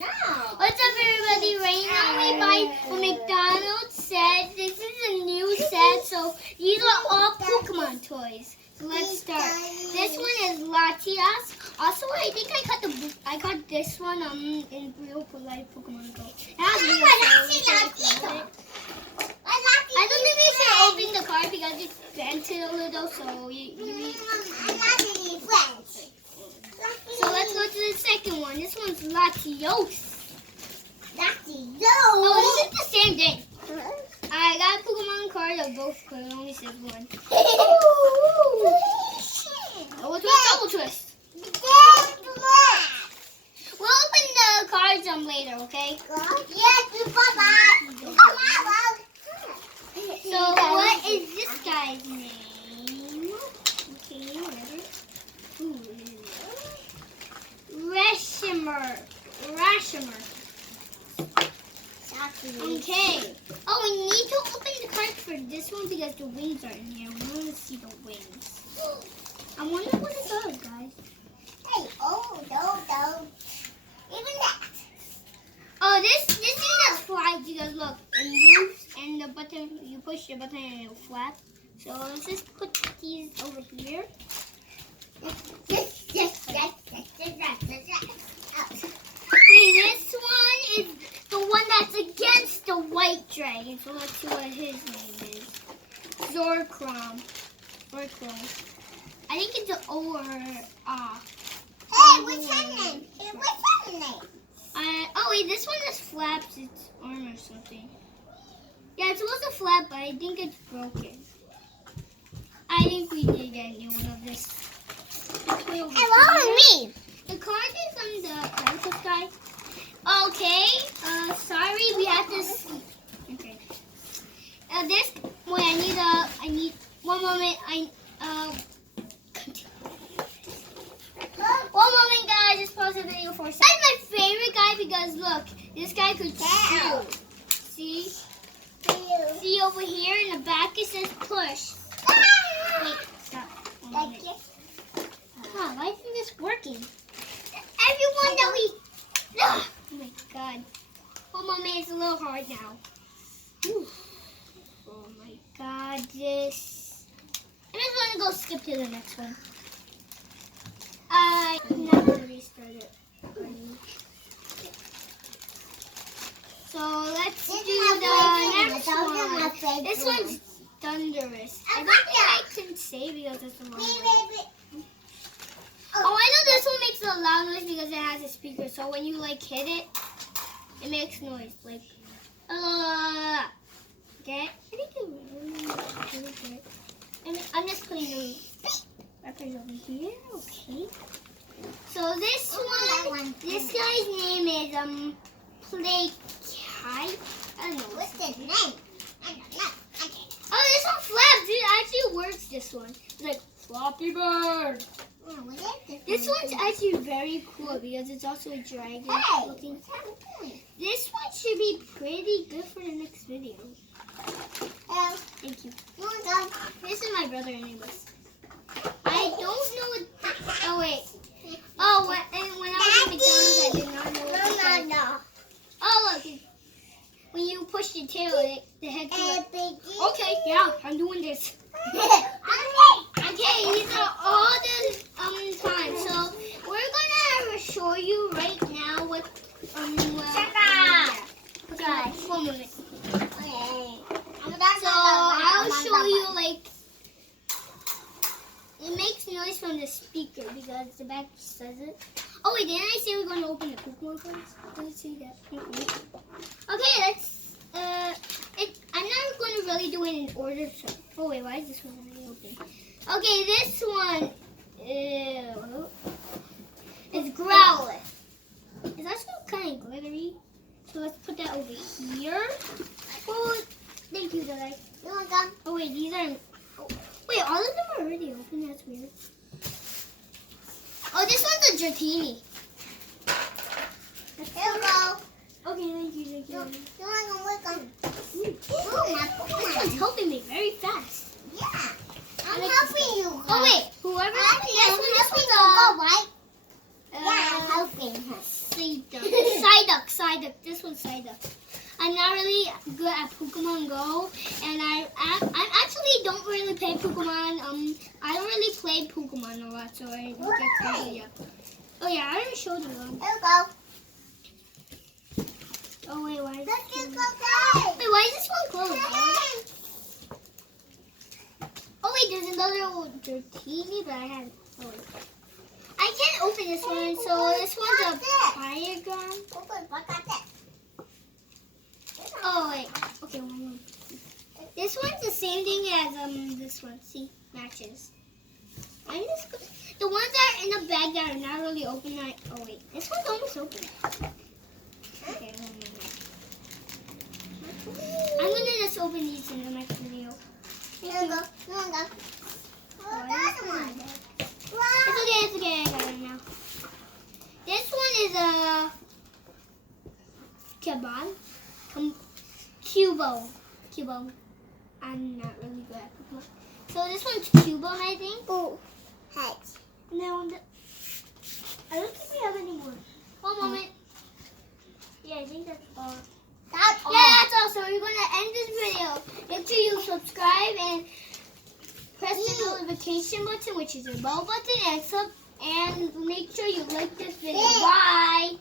No. What's up, everybody? Right now we buy a McDonald's set. This is a new set, so these are all Pokemon toys. So let's start. This one is Latias. Also, I think I got this one in real life Pokemon Go. I don't think we should open the card because it's dented a little, so So let's go to the second one. This one's Latios. Oh, this is the same thing. I got a Pokemon card of both, but it only says one. Double twist. We'll open the cards later, okay? So what is this guy's name? Okay, whatever. Rashimer. Okay. Oh, we need to open the card for this one because the wings are in here. We want to see the wings. I wonder what it does, guys. Hey, no. Even that. Oh, this thing that flies because look, it moves and the button, you push the button and it'll flap. So let's just put these over here. Wait, this one is the one that's against the white dragon. So let's see what his name is. Zorcrom. I think it's an O or A. Hey, what's her name? Oh wait, this one just flaps its arm or something. Yeah, it's supposed to flap, but I think it's broken. I think we did get a new one of this. Me. The card is on the princess guy. Okay. Sorry, we have to see. Okay. This one, I need one moment. One moment, guys. Just pause the video for a second. That's my favorite guy because look, this guy could shoot. See? See over here in the back it says push. Wait, stop. Why isn't this working? Everyone that we... Oh my god. One moment, it's a little hard now. Ooh. Oh my god, this... I'm just going to go skip to the next one. I'm not going to restart it. So let's do the next one. This one's thunderous. I don't think I can say because it's a long one. Oh, I know this one makes a loud noise because it has a speaker. So when you like hit it, it makes noise like okay. I think it really good. And I'm just putting the wrappers over here. Okay. So this guy's name is Play Kai. I don't know What's his name? Oh, this one flaps. It actually works. This one. It's like Floppy Bird. This one's actually very cool because it's also a dragon looking. This one should be pretty good for the next video. Thank you. This is my brother anyways. I don't know what... Oh, wait. Oh, when I was at McDonald's, I did not know what to say. No. Oh, look. When you push the tail, the head goes... Okay, yeah, I'm doing this. Okay, these are all the times. So we're gonna show you right now what Okay, 1 minute. So I'll show you like it makes noise from the speaker because the back says it. Oh wait, didn't I say we're gonna open the Pokemon cards? Did I say that? Okay, let's I'm not going to really do it in order. So, oh wait, why is this one already open? Okay, this one is Growlithe. It's actually kind of glittery. So let's put that over here. Oh, thank you, Daddy. Oh wait, these are... Oh, wait, all of them are already open. That's weird. Oh, this one's a Dratini. Here we go. Okay, thank you. You want to work on? This one's helping me very fast. Yeah. I'm helping you. Oh wait, whoever I'm helping you, right? Yeah, I'm helping her. Cider. Psyduck. This one's Psyduck. I'm not really good at Pokemon Go, and I actually don't really play Pokemon. I don't really play Pokemon a lot, so I don't get crazy up. Oh yeah, I already showed you one. There we go. Oh wait, why is Let's this just one? go play. Wait, why is this one closed? Oh wait, there's another Dratini, but I had. Oh wait. I can't open this one, so this one's a fire gun. Oh wait, okay, one more. This one's the same thing as this one. See, matches. The ones that are in the bag that are not really open. Oh wait, this one's almost open. Okay, one minute. I'm gonna just open these in the next video. Here we go. It's okay, I got it now. This one is a Cubo. I'm not really good at Pokemon. So this one's Cubone, I think. Oh, heads. No, I don't think we have any more. One moment. Yeah, I think that's all. That's all. Yeah, that's all. So we're gonna end this video. Make sure you subscribe and press the notification button, which is the bell button, and make sure you like this video. Bye.